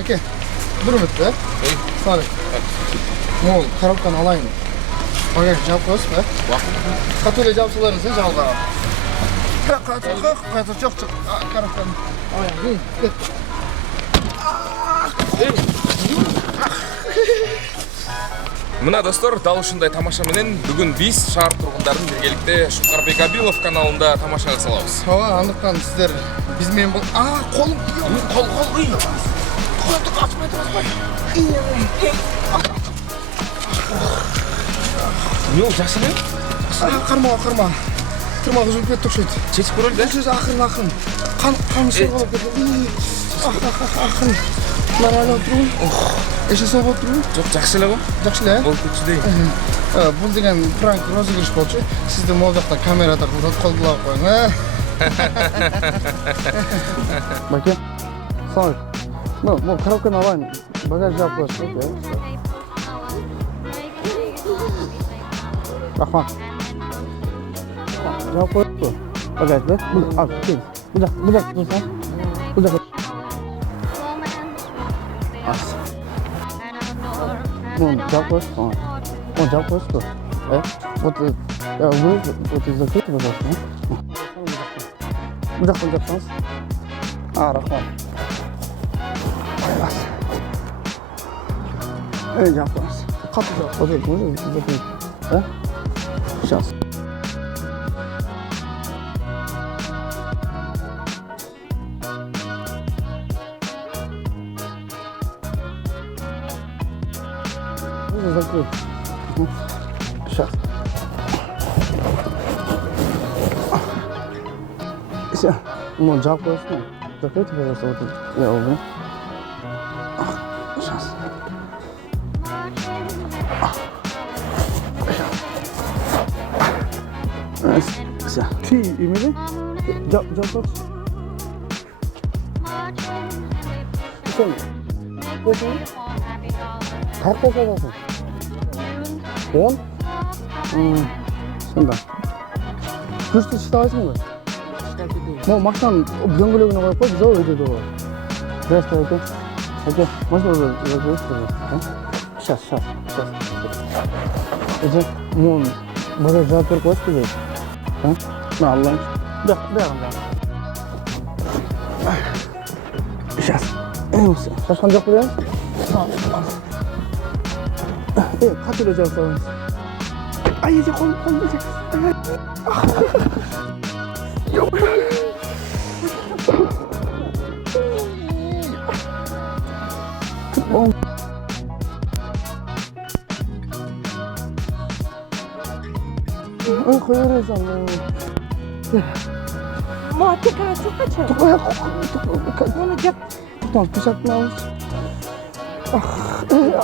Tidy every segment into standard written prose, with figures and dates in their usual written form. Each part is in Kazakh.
Aka, 1 minut da. Sağ Mol, коробканы алайын. Bagaj жауып қойсыз ба? Қатөле жауыпсыларыңыз, жалға. Қатыр, жоқ. Коробканы алайын. Мына достор, дал ушундай тамаша менен бүгүн биз шаар тургундарын биргеликте Шукарбек Абилов каналында тамашага салабыз. Ооба, андыктан сиздер биз менен бол. Колум. Колду качпай турасызбы? Жол жакшы эле? Карма. Тырмак үзүлүп кетти окшойт. Чечип көрөлү да. Акырын. Камышы болуп кетти. Акырын. Нормально отуру. Эшесе болуп турбу? Жок, жакшы эле го. Жакшы эле? Болуп кетчү. Бул деген пранк розыгрыш болчу. Сизди могул жакта камера тартып колдулап коюң, Баке. Сау. Ну, коробканы алайын. Багаж жаап коесуз, Рахмат. Жаап коесузбу? Багаж, да? Ал, кел. Бул жак турса. Бул жак. Жаап коесуз. Жаап коесузбу? Вот вы закройте, пожалуйста. Бул жактан жапсаңыз. Рахмат. Жаап коесуз. Катуу жаап коесуз. Сейчас. Закрыть. Сейчас. Все. Ну, жаап коесуз. Закройте, пожалуйста, вот тут. Я убью. Сейчас. Все. Ты имели? Жаап коесуз. Sen. Kaç yaşındasın? 10? Сонда. Күшті шыдабайсың ғой? Мақтан дөңгелегіне қойып қой, біз өйтеді ғой. Здравствуйте, Әке, можно Сейчас. Әже, багаж жауап беріп қойсыз бе? Аллаң. Сейчас. Шашқан жоқ білеміз? Қатөле жауап салыңыз. Еже, қолым еже. Қоя бересің. Tekrar çok kaçıyor. Onu yap. Tamam, bıçakla almış.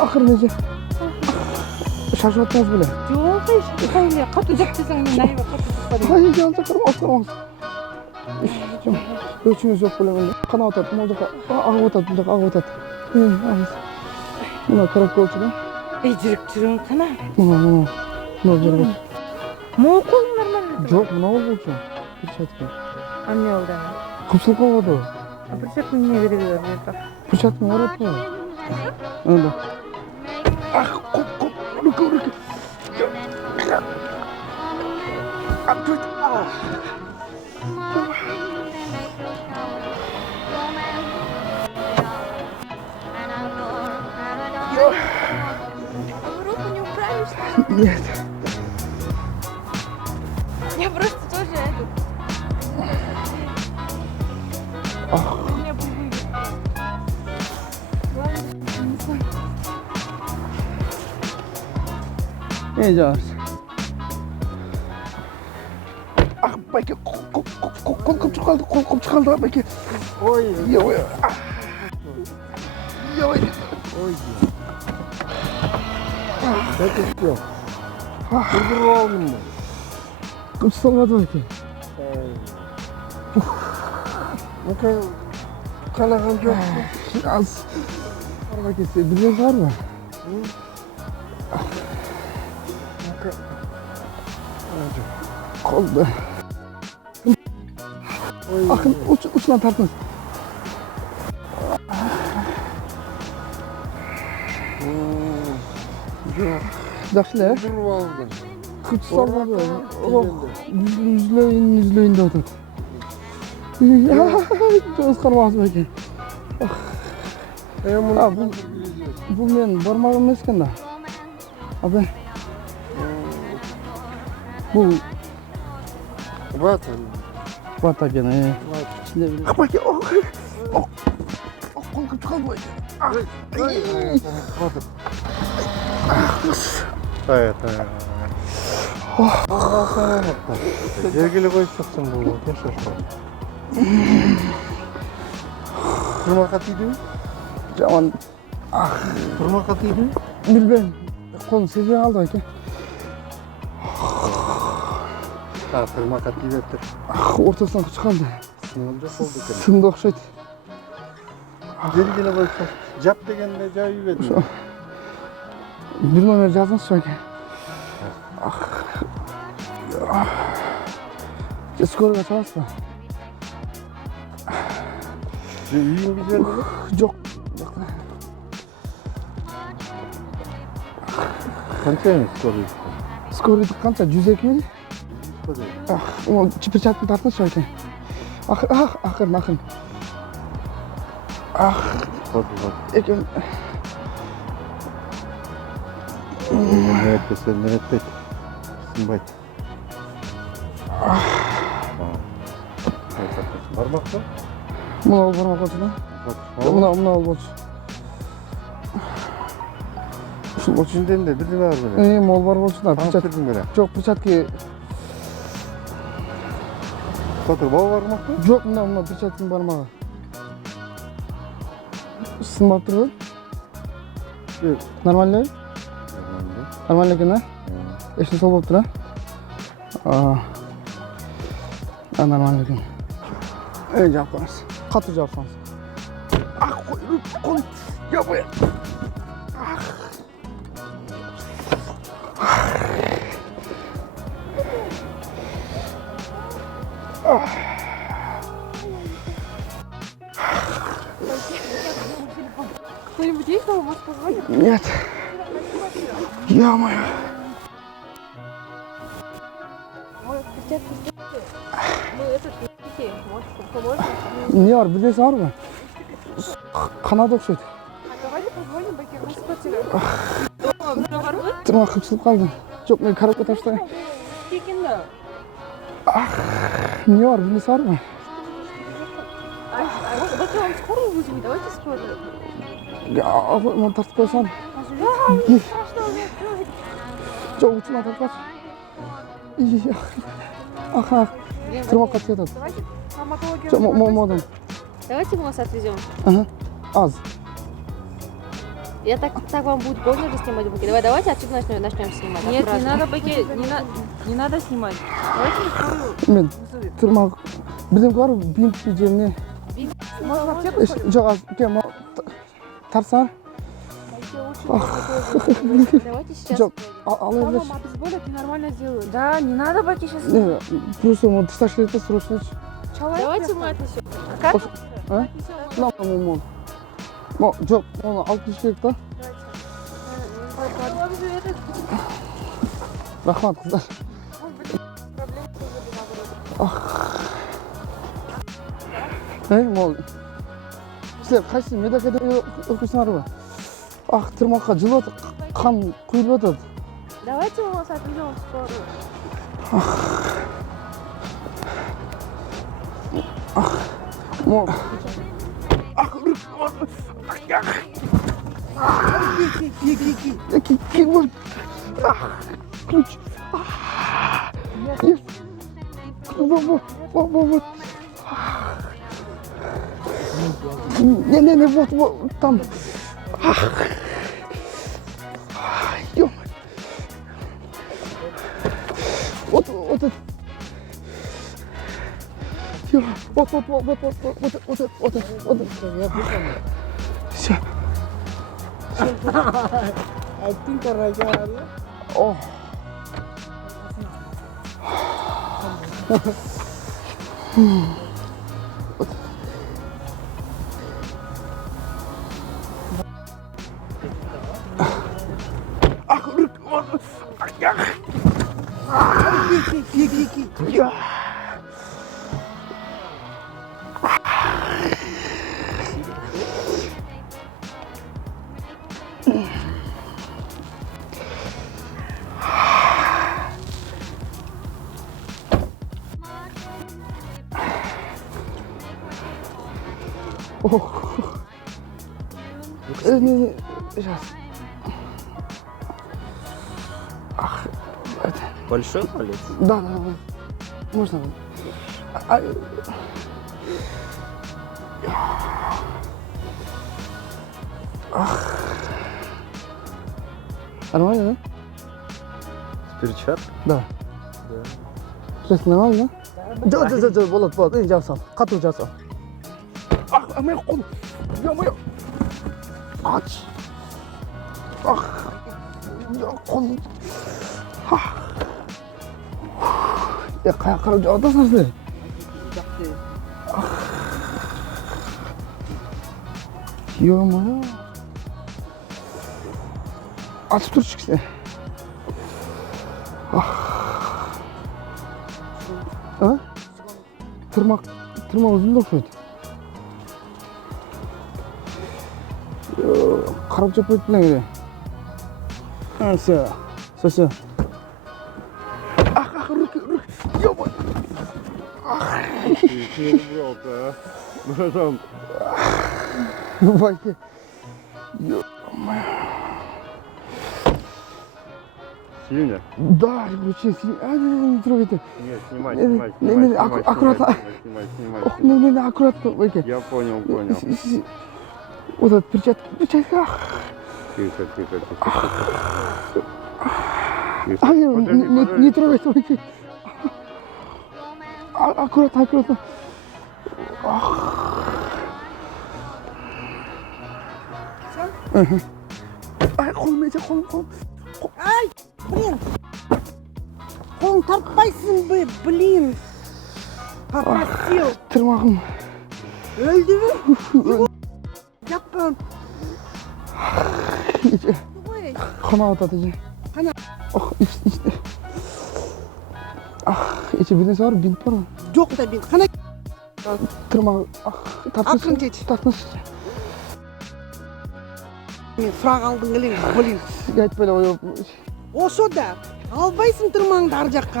Akırınca. Şaşırttınız bile. Yok, hiç. Hayır, katacak desem ne var? Katacak. Hayır, yanacak karım, aslamaz. Ölçünüz yok bile bende. Kana otat, molda ağı otat. Buna karak kolçudan. Ecirikçirin kana. Ne olacak? Moğol normal. Yok, ne olacak? Bir şey etkin. Anne oldu. Kupsuluk oldu. Bıçak mı ne veriyor? Bıçak mı var mı? Öyle. Kop. Rıkı. Руку не управишь? Нет. Я просто тоже этот. У меня был выбор. Ладно, не знаю. Ne diyorsun? Belki kol kopçu kaldı belki. Oy. Oy. Belki yok. Durdur oğlum mu? Kopçu salmadı belki. Bakın kanakan yok. Az. Belki biliyoruz var mı? Koldu. Akın uçundan tartınız. Жақсы эле. Durub aldın. Кылып салбады. Үзлөйүн деп атат. Көз кармагысым экен. Бул менин бармагым эмес экен да. Абы. Бул Ватан. бата экен. Апаке. Кол кылып чыгалбай. Evet. Yergili koysaksın bu. Turma katıydı mı? Жаман Turma katıydı mı? билбейм. Колун сезбей калдым экен. Turma katıydı ettir. Ортосунан чыкканда Sınırca oldu ekan. сымды окшойт. Yergili koysak. Jap degende jayып edin. Бир номер жазыңызчы экен. Скорыйга чыгасызбы? Үйün bir жерде mi? Жок. Kançaymış soruyu? Скорыйдык канча? 102 миң? Перчатканы тартыңызчы экен. Акырын. Экен. Ne etmesen ne etmek? Sınbayt. Barmak mı? Муну алып бармак болчу да. Муну алып болчу. Ушул болчу. İçinden de birine var böyle. Мол бар болчу да. Tanıştırdın böyle. Жок, перчатки Satır baba barmak mı? жок, мына перчатканын бармагы. Сынбап турбу? Yok. Нормально? Нормально экен, а? Эчтене болуптур, нормально экен. Жаап коюңуз. Катуу жаапсаңыз. Кол. Жаппай. Кто-нибудь есть, кому может позвонить? Нет. Ё-моё. Может, перчатки сделайте? Мы этот, детей, может, поможем? Не бар, билеси барбы? Канат окшойт. Давайте позвоним Бакирге скотчеру. Дома барбы? Тырмак кыпсылып калды. Жок, мен коробка таштайм. Кекин да. Не бар, билеси барбы? Давайте вам скорую вызовем, давайте скорую. Муну тартып койсоң. Жок, учуна тарткачы. Тырмакка тиет атат. Давайте стоматологию. Жок, модон. Давайте мы вас отвезем. Аз. Я так вам будет больно же снимать буки. Давайте отсюда начнем снимать. Нет, аккуратно. не надо, Баки, не надо снимать. Давайте скорую Мен вызовем. тырмак бирдемке бар, бинт жерине. Может, в аптеку сходим? Жок, аз кем тарсаң. Давайте сейчас. Жок, ал Там эле. вам обезболят и нормально сделают. Да, не надо, Баки, сейчас. Просто муну тышташ керек да, срочно. Давайте мы отвезем. Мон. Жок, муну алып кириш керек да. Рахмат, кыздар. Мол. Силер кайсы медакада окуйсуңарбы? Тырмакка жылып атат, кан куюлуп атат. Давайте мы вас отвезем в скорую. Мол. Ключ. Есть. Вот. Не, вот, там. Ё. Вот это. Ё. Вот. Все. Acting कर रहा है क्या यार? О. Ya. Не, сейчас. Большой палец? Да. Можно. Нормально, да? Перчатка? Да. Сейчас нормально, да? Да, болады. Енді жабысам. Қатты жабысам. Мен қол. Ё-моё. Ач. Қол. Қаяқ қарап жабатасың сіздер? Ё-моё. Атып тұршы кісіне. Тырмақ үзілді ұқсайды. Қарап жаппайды білең ере. Все. Руки. Ё-моё. Ты не брал-то, а? Братан. Ваня. Ё-моё. Сильно? Да, вообще сильно. Не трогайте. Нет, снимай. Не, аккуратно. Снимай. Не, аккуратно. Ваня. Я понял. Вот этот перчатка. Тихо. Не трогайте, Ваня. Аккуратно. Қолым. Ай, блин! Қолың тартпайсың бе, блин! Попросил! Тырмағым. Өлді бе? Жаппа! Қана отады же. Қана? İşte. İçi bir var, bint var mı? Жоқ та бинт, қана Tırmağı. Ақырын жет. Тартыныз. мен сұрақ алдың келең, блин! Сізге айтпайды ғой. Осы да, албайсың тұрмаңды ар жаққа.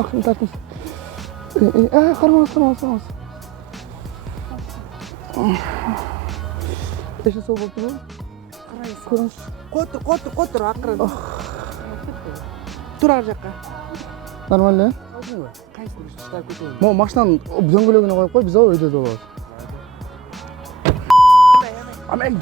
Ақырын тартыныз. Қармаңыз. Еші сол болып тұр ғой? Көріңіз. Қотыр, ақырын. Тұр ар жаққа. Нормально, Мо машинаның дөңгелегіне қойып қой, біз ау өйдеді болады. Амен.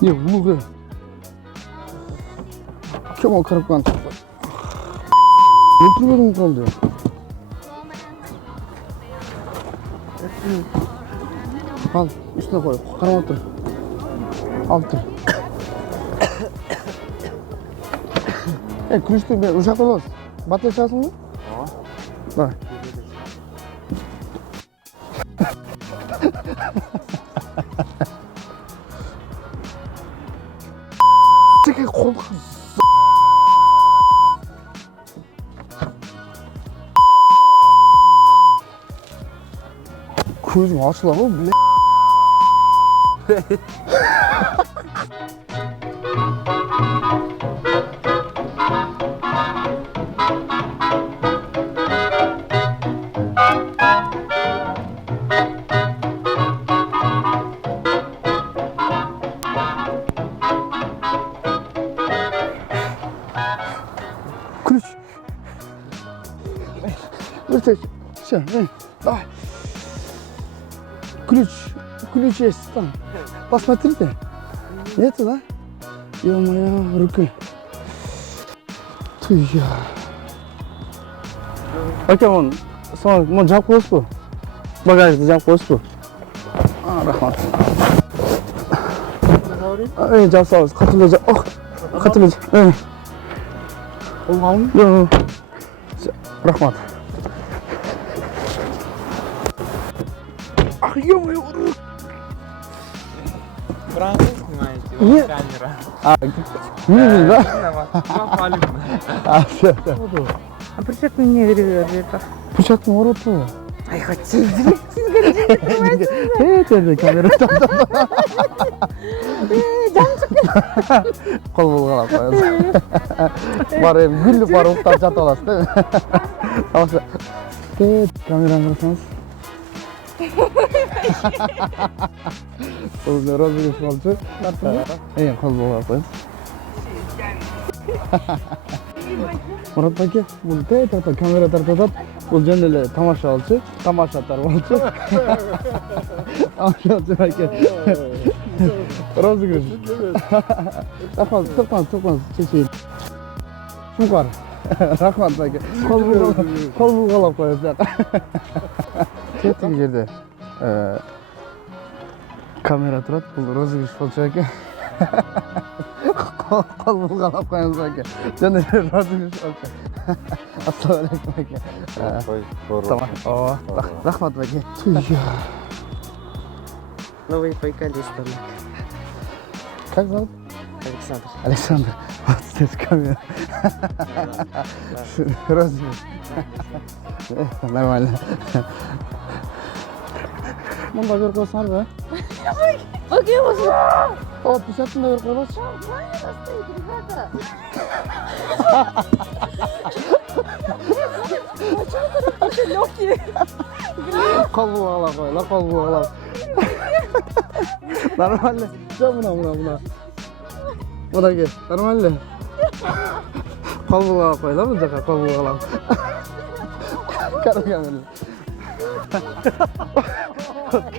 Не, улығы. Кем ол қырып қанды? Өлтірмедің қолды. Ал, үстіне қой, қарамап тұр. Алып тұр. Күрішті бе, ұшақта боласың. Батылы шығасың ба? Давай. Текай қолға. Көзің ашыла ғой, біле. Ключ. Вертайся. Все, давай. Ключ есть там. Посмотрите. Нету, да? Ё-моё, руки. Туя. Окей, вон жауып қойсыз ба? Багажды жауып қойсыз ба? Рахмат. Жауып салыңыз. Қатылы. Қолғалың? Рахмат. Ё-моё, Француз снимаете? Не. Вот камера. Минус, да? А, все. А при чем мне это? Бычактың орыпты. Ай, хотел. Камера қол болғалап қоясыз. Бар ем гүлі бар ұқтап жата аласыз да. Тамаша. Камераны қарасаңыз. Бұл розыгрыш болчу. Қол болғалап қоясыз. Мұрат баке, бұл камера тартатат. Бұл жөн эле тамаша болчу. Тамашаттар болчу. Тамаша болчу баке. Розыгрыш. Рахмат, тоқтаңыз, чечейін. Шуңқар. Рахмат баке. Қол бұлғалап қоясыз. Кеттігі жерде камера тұрады. Бұл розыгрыш болчу баке. Қол бұлғалап қоямыз баке. Жөн эле розыгрыш болчу. Ассалаумалейкум баке. Рахмат баке. Новый пайкалист. Как зовут? Александр. Александр. Вот здесь камера. Розыгрыш. Нормально. Мында беріп қойсаңыз ба? Окей, болсын. О, 50-ны беріп қойбашы. Қол бұлғалап қойла, қол бұлғалап. Нормально. Жоқ, мына. Мына ке, нормально. Қол бұлғалап қойла, бұл жаққа қол бұлғалап. Камера.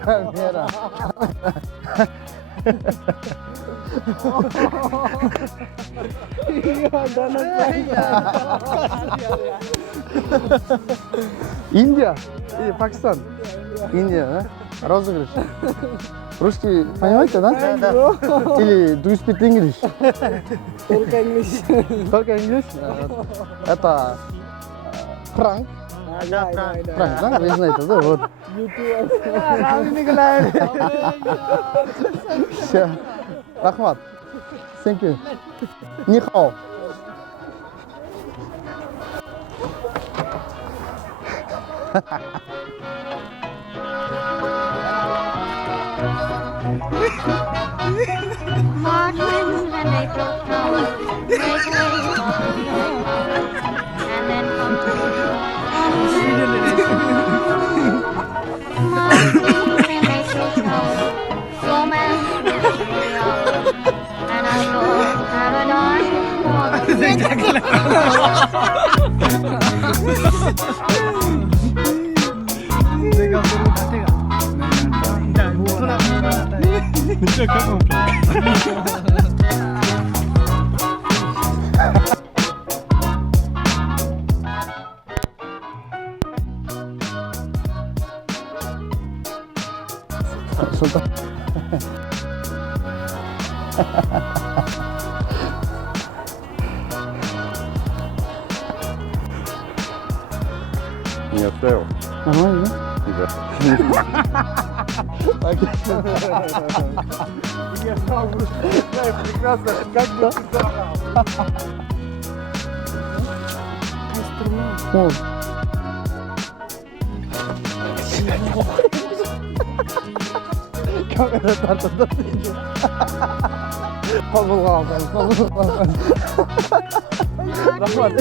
Камера. Индия и Пакистан. Индия, да? Розыгрыш. Русский понимаете, да? Да. Или do you speak English? Только English. Только English? Это пранк. Да. Пранк, да? Вы знаете, да? Вот. Все. Рахмат. Thank you. Нихао. March winds and April snows make way for and then come to March winds and April snows, romance with real, and I go paradise Sultan. Не оставил? Нормально, да? Да. Я знаю прекрасно, как бы ты камера тартады. Қол бұлғалап. Рахмат.